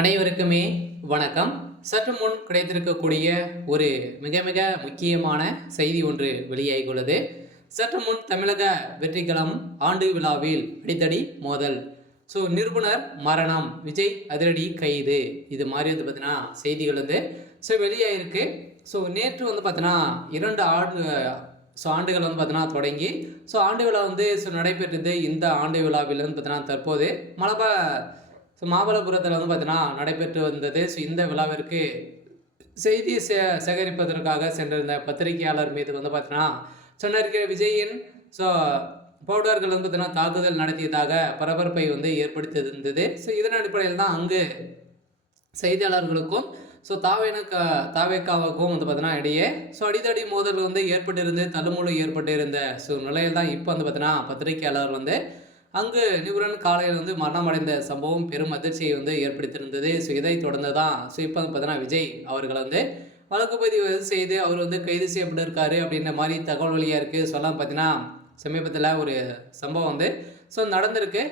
அனைவருக்குமே வணக்கம். சற்று முன் கிடைத்திருக்கக்கூடிய ஒரு மிக மிக முக்கியமான செய்தி ஒன்று வெளியாகியுள்ளது. சற்று முன் தமிழக வெற்றிக்களம் ஆண்டு விழாவில் அடித்தடி மோதல். நிருபுணர் மரணம், விஜய் அதிரடி கைது, இது மாதிரி வந்து பார்த்தீங்கன்னா செய்திகள் வந்து வெளியாகிருக்கு. நேற்று வந்து பார்த்தீங்கன்னா 2 ஆண்டுகள் வந்து பார்த்தீங்கன்னா தொடங்கி ஆண்டு விழா வந்து நடைபெற்றது. இந்த ஆண்டு விழாவில் வந்து பார்த்தீங்கன்னா தற்போது மாமல்லபுரத்தில் வந்து பார்த்தீங்கன்னா நடைபெற்று வந்தது. இந்த விழாவிற்கு செய்தி சேகரிப்பதற்காக சென்றிருந்த பத்திரிகையாளர் மீது வந்து பார்த்தீங்கன்னா சொன்னிருக்கிற விஜயின் பவுடர்கள் வந்து பார்த்தீங்கன்னா தாக்குதல் நடத்தியதாக பரபரப்பை வந்து ஏற்படுத்தியிருந்தது. இதன் அடிப்படையில் தான் அங்கு செய்தியாளர்களுக்கும் தாவேக்காவுக்கும் வந்து பார்த்தீங்கன்னா இடையே அடித்தடி மோதல் வந்து ஏற்பட்டிருந்து தள்ளுமுழு ஏற்பட்டிருந்த நிலையில் தான் இப்போ வந்து பார்த்தீங்கன்னா பத்திரிகையாளர் வந்து அங்கு நிபுணன் காலையில் வந்து மரணம் அடைந்த சம்பவம் பெரும் அதிர்ச்சியை வந்து ஏற்படுத்தியிருந்தது. இதை தொடர்ந்து தான் இப்போ வந்து பார்த்தீங்கன்னா விஜய் அவர்கள் வந்து வழக்கு பதிவு செய்து அவர் வந்து கைது செய்யப்பட்டிருக்காரு அப்படின்ற மாதிரி தகவல் வழியாக இருக்குது. சொல்லலாம் பார்த்தீங்கன்னா சமீபத்தில் ஒரு சம்பவம் வந்து நடந்திருக்கு.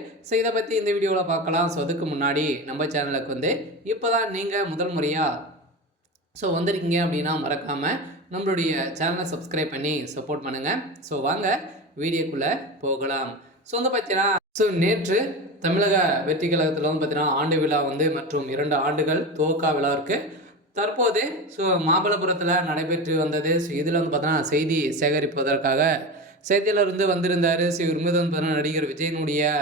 இதை பற்றி இந்த வீடியோவில் பார்க்கலாம். அதுக்கு முன்னாடி நம்ம சேனலுக்கு வந்து இப்போ தான் நீங்கள் முதல் முறையாக வந்திருக்கீங்க அப்படின்னா மறக்காமல் நம்மளுடைய சேனலை சப்ஸ்கிரைப் பண்ணி சப்போர்ட் பண்ணுங்கள். வாங்க வீடியோக்குள்ளே போகலாம். வந்து பார்த்தீங்கன்னா நேற்று தமிழக வெற்றி கழகத்தில் வந்து பார்த்தீங்கன்னா ஆண்டு விழா வந்து மற்றும் 2 ஆண்டுகள் துவக்க விழாவிற்கு தற்போது மாமல்லபுரத்தில் நடைபெற்று வந்தது. இதில் வந்து பார்த்தீங்கன்னா செய்தி சேகரிப்பதற்காக செய்தியாளர் வந்து வந்திருந்தார். இவர் மீது வந்து பார்த்தீங்கன்னா நடிகர் விஜயனுடைய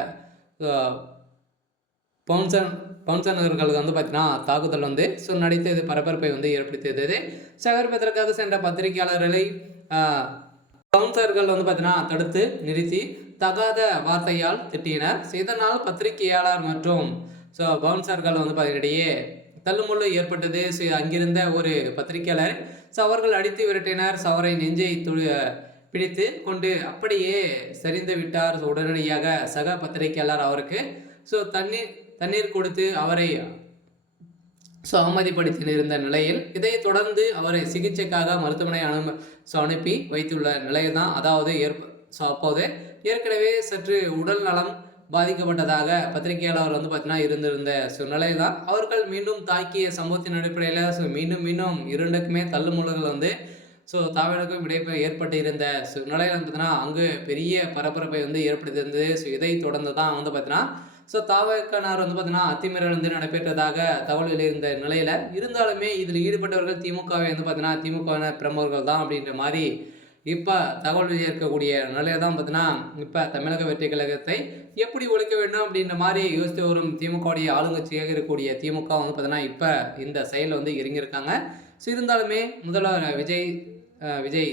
பவுன்சன் அவர்களுக்கு வந்து பார்த்தீங்கன்னா தாக்குதல் வந்து நடித்தது பரபரப்பை வந்து ஏற்படுத்தியது. சேகரிப்பதற்காக சென்ற பத்திரிகையாளர்களை பவுன்சர்கள் வந்து பார்த்தீங்கன்னா தடுத்து நிறுத்தி தகாத வார்த்தையால் திட்டினர். இதனால் பத்திரிகையாளர் மற்றும் பவுன்சர்கள் வந்து இடையே தள்ளுமுள்ளு ஏற்பட்டது. அங்கிருந்த ஒரு பத்திரிகையாளர் அவர்கள் அடித்து விரட்டினர். அவரை நெஞ்சை பிடித்து கொண்டு அப்படியே சரிந்து விட்டார். உடனடியாக சக பத்திரிகையாளர் அவருக்கு தண்ணீர் கொடுத்து அவரை அவமதிப்படுத்தி இருந்த நிலையில் இதை தொடர்ந்து அவரை சிகிச்சைக்காக மருத்துவமனை அனுப்பி வைத்துள்ள நிலையில் தான், அதாவது அப்போது ஏற்கனவே சற்று உடல் நலம் பாதிக்கப்பட்டதாக பத்திரிகையாளர் வந்து பார்த்தீங்கன்னா இருந்திருந்த நிலை தான் அவர்கள் மீண்டும் தாக்கிய சம்பவத்தின் அடிப்படையில் மீண்டும் இரண்டுக்குமே தள்ளுமுள்ளுகள் வந்து தாவலுக்கும் இடைப்ப ஏற்பட்டு இருந்த நிலையில் பார்த்தீங்கன்னா அங்கு பெரிய பரபரப்பை வந்து ஏற்படுத்தியிருந்தது. இதை தொடர்ந்து தான் வந்து பார்த்தீங்கன்னா தாவக்கனார் வந்து பார்த்தீங்கன்னா அத்துமீறல் வந்து நடைபெற்றதாக தகவல் வெளியிருந்த நிலையில் இருந்தாலுமே இதில் ஈடுபட்டவர்கள் திமுகவை வந்து பார்த்தீங்கன்னா திமுக பிரமுகர்கள் தான் அப்படின்ற மாதிரி இப்போ தகவல் இருக்கக்கூடிய நிலையில தான் பார்த்தீங்கன்னா இப்போ தமிழக வெற்றி கழகத்தை எப்படி ஒழிக்க வேண்டும் அப்படின்ற மாதிரி யோசித்து வரும் திமுகவுடைய ஆளுங்கட்சியாக இருக்கக்கூடிய திமுக வந்து பார்த்தீங்கன்னா இப்போ இந்த செயலில் வந்து இறங்கியிருக்காங்க. இருந்தாலுமே முதல்வர் விஜய்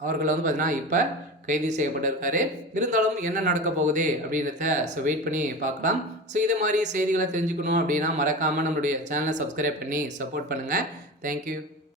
அவர்கள் வந்து பார்த்தீங்கன்னா இப்போ கைது செய்யப்பட்டிருக்காரு. இருந்தாலும் என்ன நடக்க போகுது அப்படின்றத வெயிட் பண்ணி பார்க்கலாம். இது மாதிரி செய்திகளை தெரிஞ்சுக்கணும் அப்படின்னா மறக்காமல் நம்மளுடைய சேனலை சப்ஸ்கிரைப் பண்ணி சப்போர்ட் பண்ணுங்கள். தேங்க்யூ.